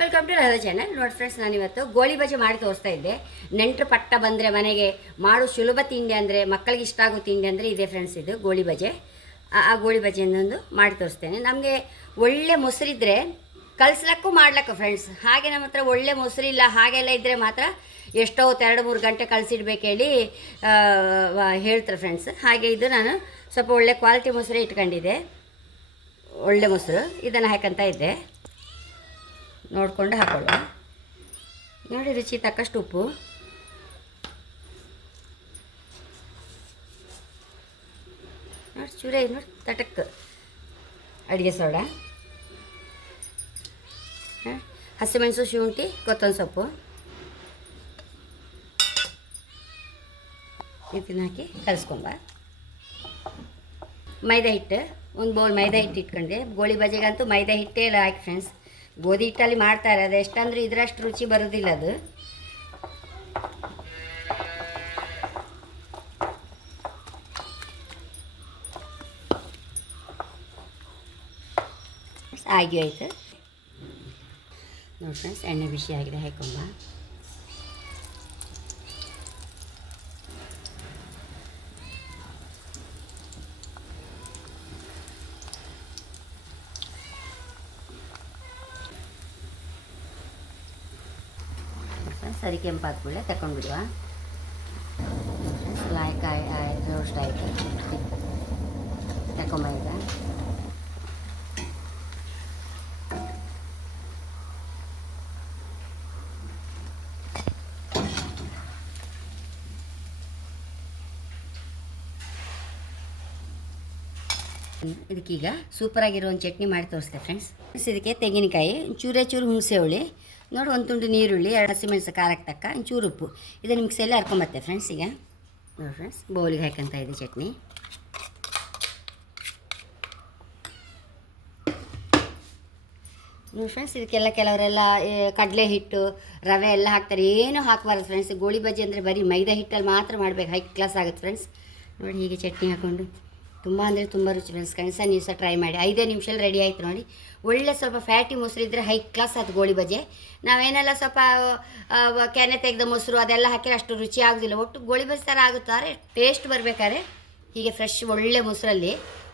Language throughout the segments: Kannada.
ವೆಲ್ಕಮ್ ಟು ರಾಧಾ ಚಾನಲ್ ನೋಡಿ ಫ್ರೆಂಡ್ಸ್ ನಾನಿವತ್ತು ಗೋಳಿ ಬಜೆ ಮಾಡಿ ತೋರಿಸ್ತಾ ಇದ್ದೆ. ನೆಂಟರು ಪಟ್ಟ ಬಂದರೆ ಮನೆಗೆ ಮಾಡು ಸುಲಭ ತಿಂಡಿ ಅಂದರೆ ಮಕ್ಕಳಿಗೆ ಇಷ್ಟ ಆಗೋ ತಿಂಡಿ ಅಂದರೆ ಇದೆ ಫ್ರೆಂಡ್ಸ್ ಇದು ಗೋಳಿ ಬಜೆ. ಆ- ಗೋಳಿ ಬಜೆಯನ್ನೊಂದು ಮಾಡಿ ತೋರಿಸ್ತೇನೆ. ನಮಗೆ ಒಳ್ಳೆ ಮೊಸರಿದ್ರೆ ಕಲ್ಸ್ಲಕ್ಕೂ ಮಾಡ್ಲಕ್ಕ ಫ್ರೆಂಡ್ಸ್ ಹಾಗೆ ನಮ್ಮ ಹತ್ರ ಒಳ್ಳೆ ಮೊಸರಿಲ್ಲ ಹಾಗೆಲ್ಲ ಇದ್ದರೆ ಮಾತ್ರ ಎಷ್ಟೋ ಎರಡು ಮೂರು ಗಂಟೆ ಕಳಿಸಿಡ್ಬೇಕು ಹೇಳಿ ಹೇಳ್ತಾರೆ ಫ್ರೆಂಡ್ಸ್ ಹಾಗೆ ಇದು ನಾನು ಸ್ವಲ್ಪ ಒಳ್ಳೆ ಕ್ವಾಲಿಟಿ ಮೊಸರೇ ಇಟ್ಕೊಂಡಿದ್ದೆ. ಒಳ್ಳೆ ಮೊಸರು. ಇದನ್ನು ಹಾಕಂತ ಇದ್ದೆ. ನೋಡಿಕೊಂಡು ಹಾಕೊಳ್ಳುವ ನೋಡಿ ರುಚಿ ತಕ್ಕಷ್ಟು ಉಪ್ಪು. ನೋಡಿ ಚೂರೈ ನೋಡಿ ತಟಕ್ ಅಡುಗೆ ಸೋಡಾ? ಹಸಿಮೆಣಸು, ಶುಂಠಿ, ಕೊತ್ತಂಬರಿ ಸೊಪ್ಪು. ಇದನ್ನ ಹಾಕಿ ಕಲಿಸ್ಕೊಂಬ ಮೈದಾ ಹಿಟ್ಟು, ಒಂದು ಬೌಲ್ ಮೈದಾ ಹಿಟ್ಟು ಇಟ್ಕೊಂಡೆ ಗೋಳಿ ಬಜೆಗಂತೂ ಮೈದಾ ಹಿಟ್ಟೇ ಇಲ್ಲ ಹಾಕಿ ಫ್ರೆಂಡ್ಸ್ ಗೋಧಿ ಹಿಟ್ಟಲ್ಲಿ ಮಾಡ್ತಾರೆ ಅದು ಎಷ್ಟಂದ್ರೆ ಇದರಷ್ಟು ರುಚಿ ಬರೋದಿಲ್ಲ ಅದು. ಆಗಿ ಆಯಿತು ನೋಡಿ ಫ್ರೆಂಡ್ಸ್ ಎಣ್ಣೆ ಬಿಸಿ ಆಗಿದೆ, ಹಾಕೊಂಬ. ಸರಿ ಕೆಂಪಾದ ಕೂಡಲೇ ತಗೊಂಡ್ಬಿಡುವ. ಲಾಯ್ಕ್ ಆಯ್ ಆಯ್, ರೋಸ್ಟ್ ಆಯಿತು. ತಗೊಂಬ ಈಗ ಇದಕ್ಕೀಗ ಸೂಪರಾಗಿರೋ ಒಂದು ಚಟ್ನಿ ಮಾಡಿ ತೋರಿಸ್ತೆ ಫ್ರೆಂಡ್ಸ್ ಇದಕ್ಕೆ ತೆಂಗಿನಕಾಯಿ, ಚೂರೇ ಚೂರು ಹುಣಸೆ ಹುಳಿ ನೋಡಿ ಒಂದು ತುಂಡು ನೀರುಳ್ಳಿ, ಎರಡು ಹಸಿಮೆಣಸು ಖಾರಕ್ಕೆ ತಕ್ಕ ಒಂಚೂರು ಉಪ್ಪು ಇದನ್ನು ಮಿಕ್ಸಿಯಲ್ಲಿ ಹರ್ಕೊಂಬತ್ತೆ ಫ್ರೆಂಡ್ಸ್ ಈಗ. ನೋಡಿ ಫ್ರೆಂಡ್ಸ್ ಬೌಲಿಗೆ ಹಾಕಂತ ಇದೆ ಚಟ್ನಿ. ನೋಡಿ ಫ್ರೆಂಡ್ಸ್ ಇದಕ್ಕೆಲ್ಲ ಕೆಲವರೆಲ್ಲ ಕಡಲೆ ಹಿಟ್ಟು, ರವೆ ಎಲ್ಲ ಹಾಕ್ತಾರೆ. ಏನೂ ಹಾಕಬಾರ್ದು ಫ್ರೆಂಡ್ಸ್ ಗೋಳಿ ಬಜ್ಜಿ ಅಂದರೆ ಬರೀ ಮೈದಾ ಹಿಟ್ಟಲ್ಲಿ ಮಾತ್ರ ಮಾಡಬೇಕು. ಹೈ ಕ್ಲಾಸ್ ಆಗುತ್ತೆ ಫ್ರೆಂಡ್ಸ್ ನೋಡಿ ಹೀಗೆ ಚಟ್ನಿ ಹಾಕ್ಕೊಂಡು ತುಂಬ ಅಂದರೆ ತುಂಬ ರುಚಿ ಫ್ರೆಂಡ್ಸ್ ಕನಸ ನೀವು ಸಹ ಟ್ರೈ ಮಾಡಿ. ಐದೇ ನಿಮಿಷದಲ್ಲಿ ರೆಡಿ ಆಯ್ತು ನೋಡಿ. ಒಳ್ಳೆ ಸ್ವಲ್ಪ ಫ್ಯಾಟಿ ಮೊಸರು ಇದ್ದರೆ ಹೈ ಕ್ಲಾಸ್ ಅದು ಗೋಳಿ ಬಜೆ ನಾವೇನೆಲ್ಲ ಸ್ವಲ್ಪ ಕೆನೆ ತೆಗೆದ ಮೊಸರು ಅದೆಲ್ಲ ಹಾಕಿದ್ರೆ ಅಷ್ಟು ರುಚಿ ಆಗೋದಿಲ್ಲ. ಒಟ್ಟು ಗೋಳಿ ಬಜೆ ಥರ ಆಗುತ್ತಾರೆ ಟೇಸ್ಟ್ ಬರಬೇಕಾದ್ರೆ ಹೀಗೆ ಫ್ರೆಶ್ ಒಳ್ಳೆ ಮೊಸರಲ್ಲಿ.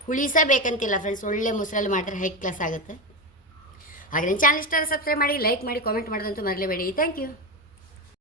ಹುಳಿ ಸಹ ಬೇಕಂತಿಲ್ಲ ಫ್ರೆಂಡ್ಸ್ ಒಳ್ಳೆ ಮೊಸರಲ್ಲಿ ಮಾಡಿದ್ರೆ ಹೈ ಕ್ಲಾಸ್ ಆಗುತ್ತೆ. ಹಾಗೆ ಚಾನಲ್ ಇಷ್ಟ ಸಬ್ಸ್ಕ್ರೈಬ್ ಮಾಡಿ ಲೈಕ್ ಮಾಡಿ ಕಾಮೆಂಟ್ ಮಾಡೋದಂತೂ ಮರಲೇಬೇಡಿ. Thank you